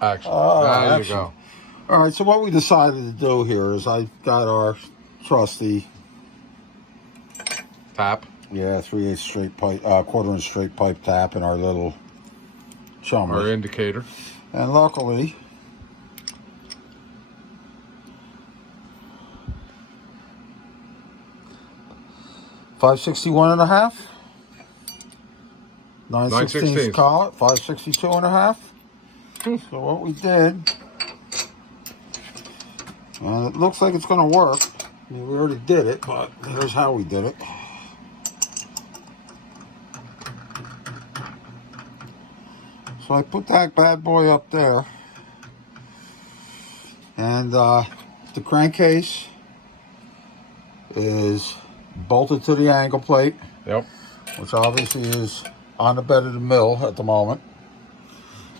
Action. There you go. All right, so what we decided to do here is I got our trusty Tap. Yeah, 3/8 straight pipe, quarter-inch straight pipe tap in our little chummer. Our indicator. And luckily, $561.5. 9/16 collet, 562.5. So what we did, and it looks like it's going to work. I mean, we already did it, but here's how we did it. So I put that bad boy up there, and the crankcase is bolted to the angle plate. Yep. Which obviously is on the bed of the mill at the moment.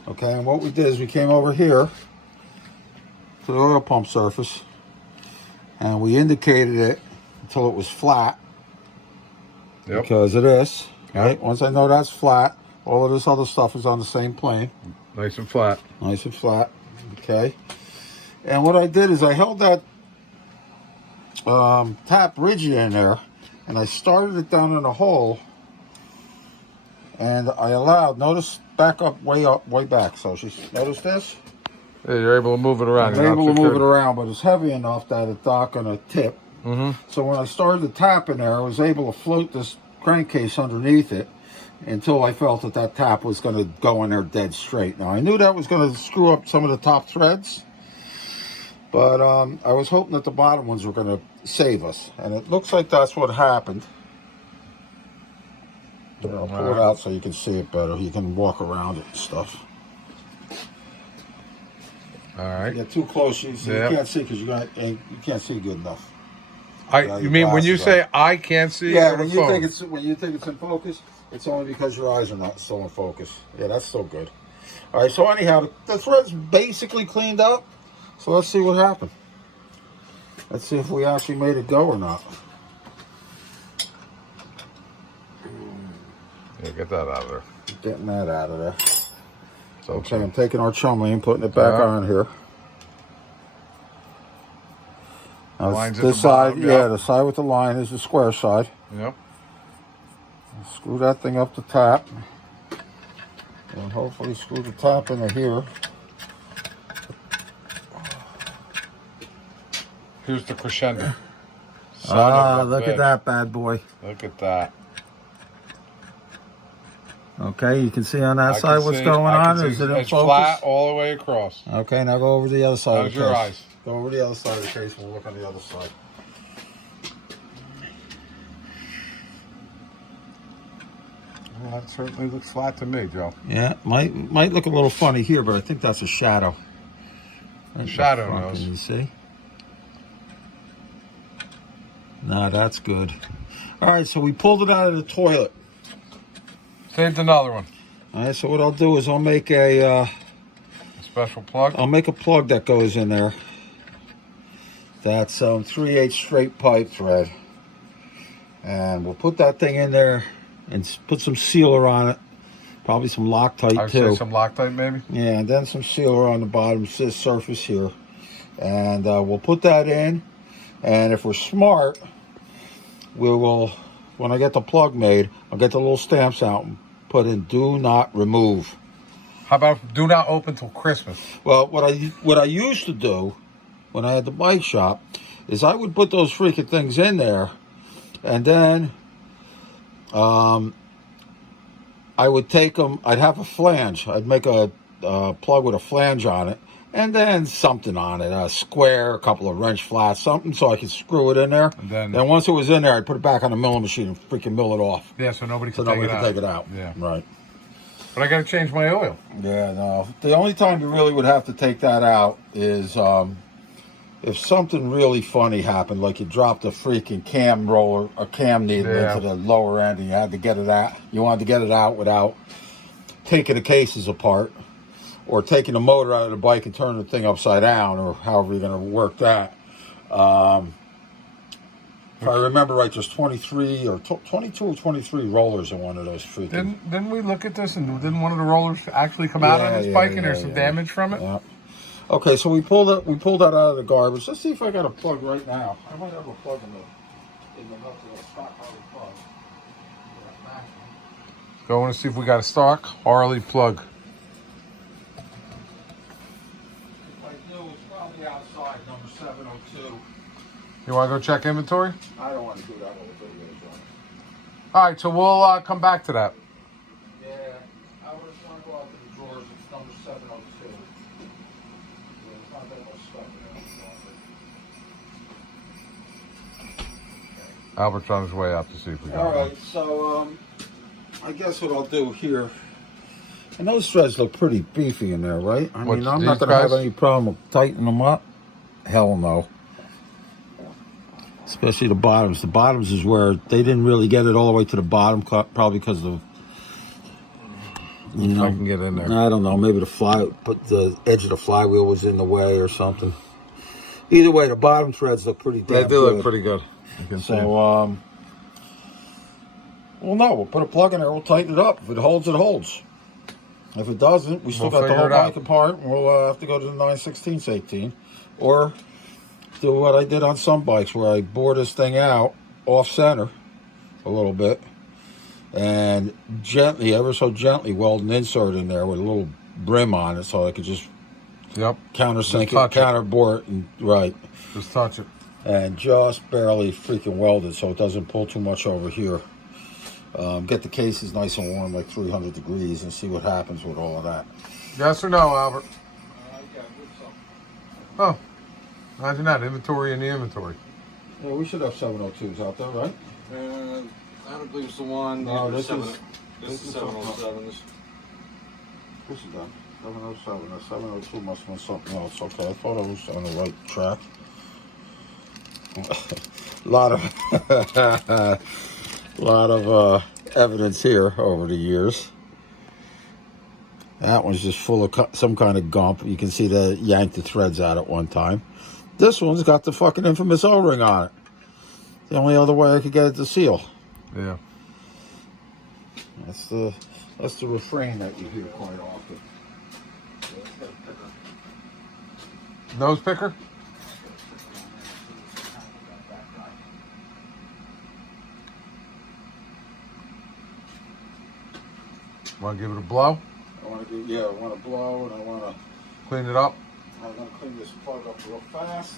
Okay, and what we did is we came over here to the oil pump surface, and we indicated it until it was flat. Yep. Because of this. Yep. Right? Once I know that's flat, all of this other stuff is on the same plane. Nice and flat. Nice and flat. Okay. And what I did is I held that tap rigid in there, and I started it down in a hole, and I allowed, notice, back up, way back. So notice this? Yeah, you're able to move it around. I'm able to move it around, but it's heavy enough that it's not going to tip. Mm-hmm. So when I started the tap in there, I was able to float this crankcase underneath it until I felt that that tap was going to go in there dead straight. Now, I knew that was going to screw up some of the top threads, but I was hoping that the bottom ones were going to save us. And it looks like that's what happened. I'll pull it out so you can see it better. You can walk around it and stuff. All right. You get too close, you can't see because you can't see good enough. You mean when you say I can't see? Yeah, when you think it's in focus, it's only because your eyes are not still in focus. Yeah, that's still good. All right, so anyhow, the thread's basically cleaned up. So let's see what happened. Let's see if we actually made it go or not. Yeah, get that out of there. Getting that out of there. So Okay, I'm taking our chumley and putting it back on here. Now, this side, the side with the line is the square side. Yep. Screw that thing up the top. And hopefully screw the top into here. Here's the crescendo. Look at that bad boy. Look at that. Okay, you can see on that side what's going on. Is it in focus? It's flat all the way across. Okay, now go over to the other side. How's your eyes? Go over to the other side of the case and we'll look on the other side. Well, that certainly looks flat to me, Joe. Yeah, might look a little funny here, but I think that's a shadow. The shadow knows. Can you see? No, that's good. All right, so we pulled it out of the toilet. Saved another one. All right, so what I'll do is I'll make a special plug. I'll make a plug that goes in there. That's 3/8 straight pipe thread, and we'll put that thing in there and put some sealer on it. Probably some Loctite too. Say some Loctite maybe. Yeah, and then some sealer on the bottom surface here, and we'll put that in. And if we're smart, we will. When I get the plug made, I'll get the little stamps out and put in "Do not remove." How about do not open till Christmas? Well, what I used to do when I had the bike shop is I would put those freaking things in there, and then I would take them. I'd have a flange. I'd make a plug with a flange on it, and then something on it, a square, a couple of wrench flats, something, so I could screw it in there. And then once it was in there, I'd put it back on the milling machine and freaking mill it off. Yeah, so nobody can take it out. Yeah, right. But I got to change my oil. Yeah, no. The only time you really would have to take that out is if something really funny happened, like you dropped a freaking cam roller, a cam needle into the lower end, and you had to get it out. You wanted to get it out without taking the cases apart, or taking the motor out of the bike and turning the thing upside down, or however you're going to work that. If I remember right, there's 23 or 22 or 23 rollers in one of those freaking. Didn't we look at this and didn't one of the rollers actually come out on this bike and there's some damage from it? Yeah. Okay, so we pulled that out of the garbage. Let's see if I got a plug right now. I might have a plug in the nuts of that stock Harley plug. Going to see if we got a stock Harley plug. If I do, it's probably outside number 702. You want to go check inventory? I don't want to do that whole video, John. All right, so we'll come back to that. Yeah, I would just want to go out to the drawers. It's number 702. There's not that much stuff in there. Albert's on his way out to see if we got All one. right, so I guess what I'll do here. And those threads look pretty beefy in there, right? I mean, I'm not going to have any problem with tightening them up. Hell no. Especially the bottoms. The bottoms is where they didn't really get it all the way to the bottom, probably because of, you know, I can get in there. I don't know. Maybe the edge of the flywheel was in the way or something. Either way, the bottom threads look pretty damn good. They do look pretty good. So, well, no, we'll put a plug in there. We'll tighten it up. If it holds, it holds. If it doesn't, we still got the whole bike apart. We'll have to go to the 9/16 18, or do what I did on some bikes, where I bore this thing out off center a little bit, and gently, ever so gently, weld an insert in there with a little brim on it, so I could just countersink it, counterbore it, and just touch it, and just barely freaking weld it so it doesn't pull too much over here. Get the cases nice and warm, like 300 degrees, and see what happens with all of that. Yes or no, Albert? Oh, imagine that, inventory in the inventory. Yeah, we should have 702s out there, right? I don't believe it's the one. No, this is 707. This is done. 707. The 702 must have been something else. Okay, I thought I was on the right track. lot of evidence here over the years. That one's just full of some kind of gump. You can see they yanked the threads out at one time. This one's got the fucking infamous O-ring on it. The only other way I could get it to seal. Yeah. That's the refrain that you hear quite often. Nose picker? Want to give it a blow? I want to blow, and I want to clean it up. I'm going to clean this plug up real fast.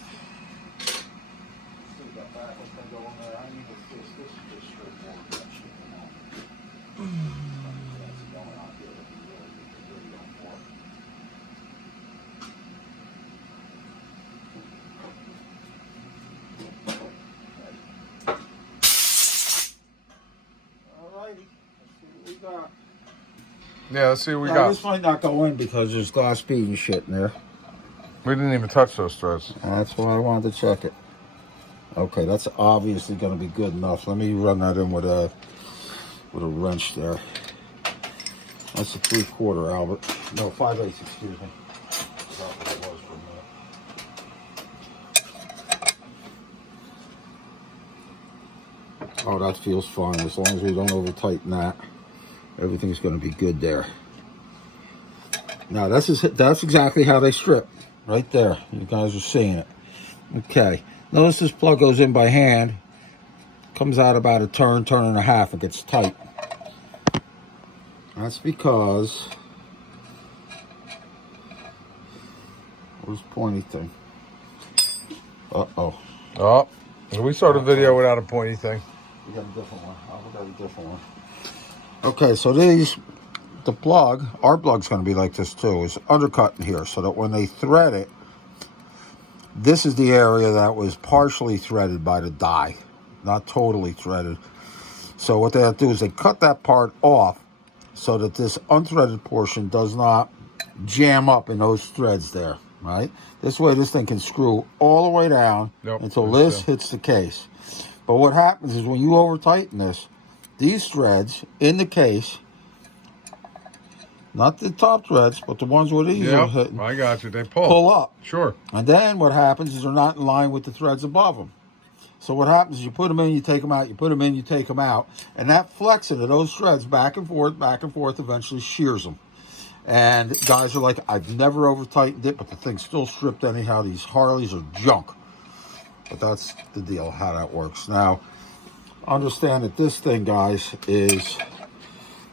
See that back thing going there. I need to fix this. This is just straightforward. That shit, you know. That's going on here. That we really need to video for. Alrighty. Let's see what we got. Yeah, let's see what we got. This might not go in because there's glass bead and shit in there. We didn't even touch those threads. That's why I wanted to check it. Okay, that's obviously going to be good enough. Let me run that in with a wrench there. That's a 3/4, Albert. No, 5/8, excuse me. Forgot what it was for a minute. Oh, that feels fine. As long as we don't over tighten that, everything's going to be good there. Now, that's exactly how they strip. Right there. You guys are seeing it. Okay. Notice this plug goes in by hand. Comes out about a turn and a half. It gets tight. That's because... Where's the pointy thing? Uh-oh. Oh. We started a video without a pointy thing. We got a different one. Oh, we got a different one. Okay, so the plug, our plug's going to be like this too, is undercut in here so that when they thread it, this is the area that was partially threaded by the die, not totally threaded. So what they have to do is they cut that part off so that this unthreaded portion does not jam up in those threads there, right? This way this thing can screw all the way down until this hits the case. But what happens is when you over tighten this, these threads in the case, not the top threads, but the ones where these are hitting. I got you. They pull. Pull up. Sure. And then what happens is they're not in line with the threads above them. So what happens is you put them in, you take them out, you put them in, you take them out, and that flexing of those threads back and forth, eventually shears them. And guys are like, I've never over tightened it, but the thing's still stripped anyhow. These Harleys are junk. But that's the deal, how that works. Now, understand that this thing, guys, is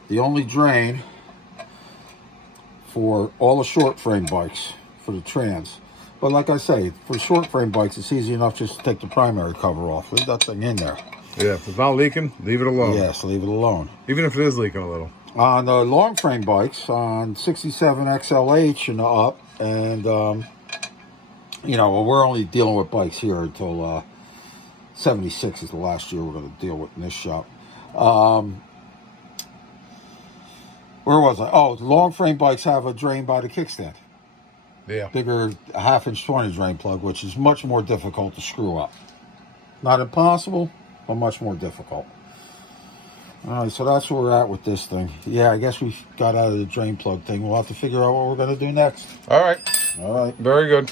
the only drain for all the short frame bikes, for the trans. But like I say, for short frame bikes, it's easy enough just to take the primary cover off. Leave that thing in there. Yeah, if it's not leaking, leave it alone. Yes, leave it alone. Even if it is leaking a little. On the long frame bikes, on 67 XLH and up, and you know, well, we're only dealing with bikes here until 76 is the last year we're going to deal with in this shop. Where was I? Oh, the long frame bikes have a drain by the kickstand. Yeah. Bigger 1/2 inch 20 drain plug, which is much more difficult to screw up. Not impossible, but much more difficult. All right, so that's where we're at with this thing. Yeah, I guess we got out of the drain plug thing. We'll have to figure out what we're going to do next. All right. All right. Very good.